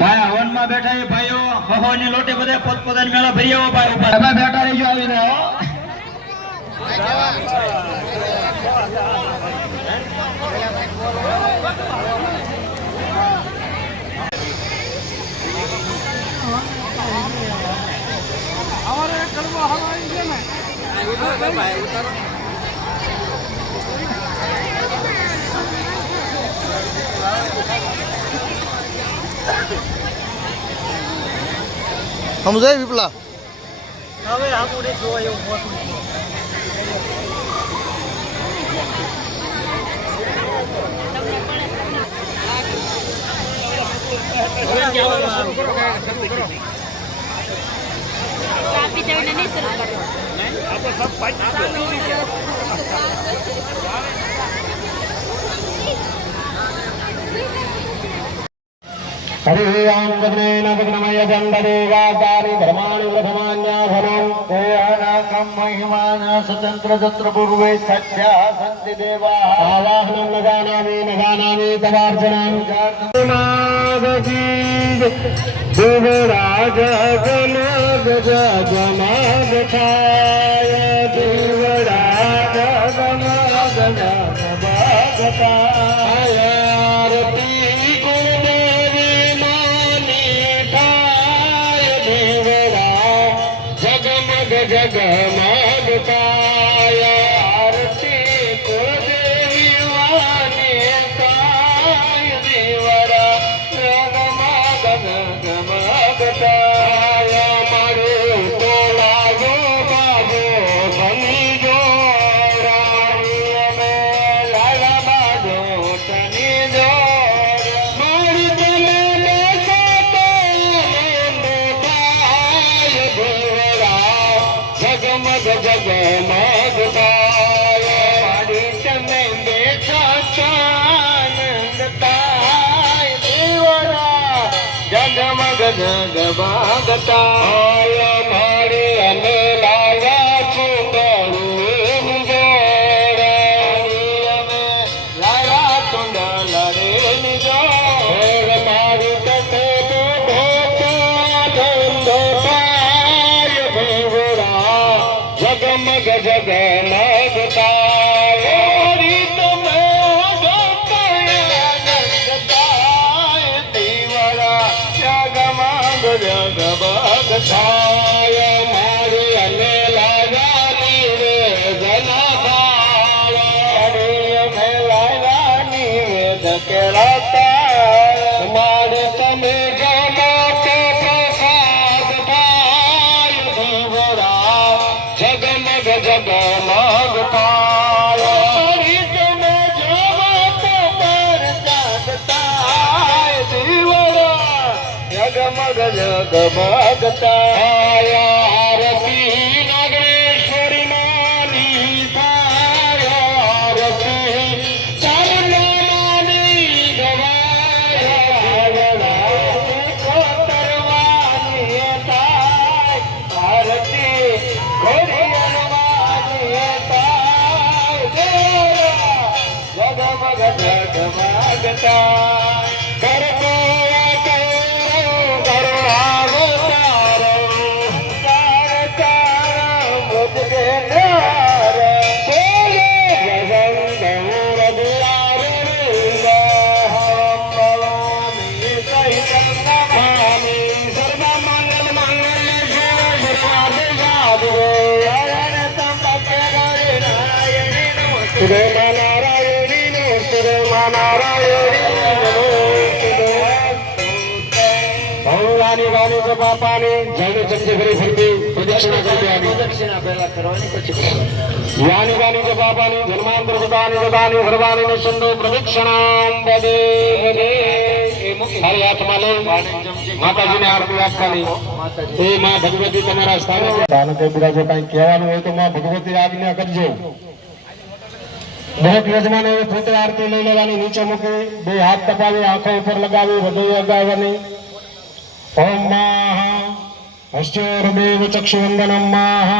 ભાઈ હવનમાં બેઠા એ ભાઈઓ હવાની લોટી બધે પોતપોતાની મેળા ભરી આવો ભાઈ ઉપર બેઠા રહીજો આવીને અમારે કરવા હવા આવી છે ને ભાઈ ઉતારો સમજાય વિપલા હવે આપણે જોવા એવું મોટું આપી દેવાને નહીં શરૂ કરો આપણે સબ પાઈ हरि ओम वज्रेन वज्रमय दंडदेवाचारि धर्माणि प्रथमान्याभरं देहानाकं महिमान स्वतंत्र तत्र पूर्वे सत्या सन्ति देवाः आवाहनं नगानामि तवार्चनं जातमागति देवराज गणग जगमगताय देवराज गणग जगमगताय आरती जगमगताय आरती कुलदेवी वानिताय देवरा जगमगताय मारे तो लागो बाबो बनी जो रानी में लाला बाजो तनी जो मारी तने बेसो तो नंदताय देवरा जगमग जगमगताय आदित्य में देखा आनंदताय देवरा जगमग जगमगताय मारे अने लाया चुंदरू जोड़े में लाया चुंदल रे जोड़ मारी तटे तो भोतो आनंदताय देवरा जगमग जगमगताय आनंदताय देवरा जगमग जगमगताय मारे अने लागानी रे जनाभाय में लागानी वेद केळता मारे तमे जमा के प्रसाद पाय देवरा जगमग जगमगताय हरित में जगत बरसातताय देवरा जगमग जगमगताय आरती नागेश्वरी मानी पाय आरती चामुंडा मानी गवाय कोतरवानी ताय आरती जगमग जगमगताय करको करुणावतारो कार कार मुझे नार सोले जगंदौ रघुरारे हरम भवानी सहितं नमामि सर्व मंगल मंगल शिव सर्वार्थ साधुरे नारायणी नमोस्तुते भगवानी गानी के पापानी जल चमचे भरी भरती प्रदक्षिणा कर दिया प्रदक्षिणा पहला करवानी પછી यानी गानी के पापानी जन्मांतर गतानी गतानी सर्वानी निसंदो प्रदक्षिणां पदे हरि आत्मा लो माताजी ने आरती આપવાની એ માં ભગવતી તમારા સ્થાને દાન કે બિરાજો કઈ કહેવાનું હોય તો માં ભગવતી આજ્ઞા કરજો દરેક યજમાને પોતે આરતી લઈ લેવાની, નીચે મૂકી બે હાથ તપાવી આંખો ઉપર લગાવી વધુ લગાવવાની. ઓમ માહ હસ્યોર્દેવ ચક્ષુવંદનમ માહ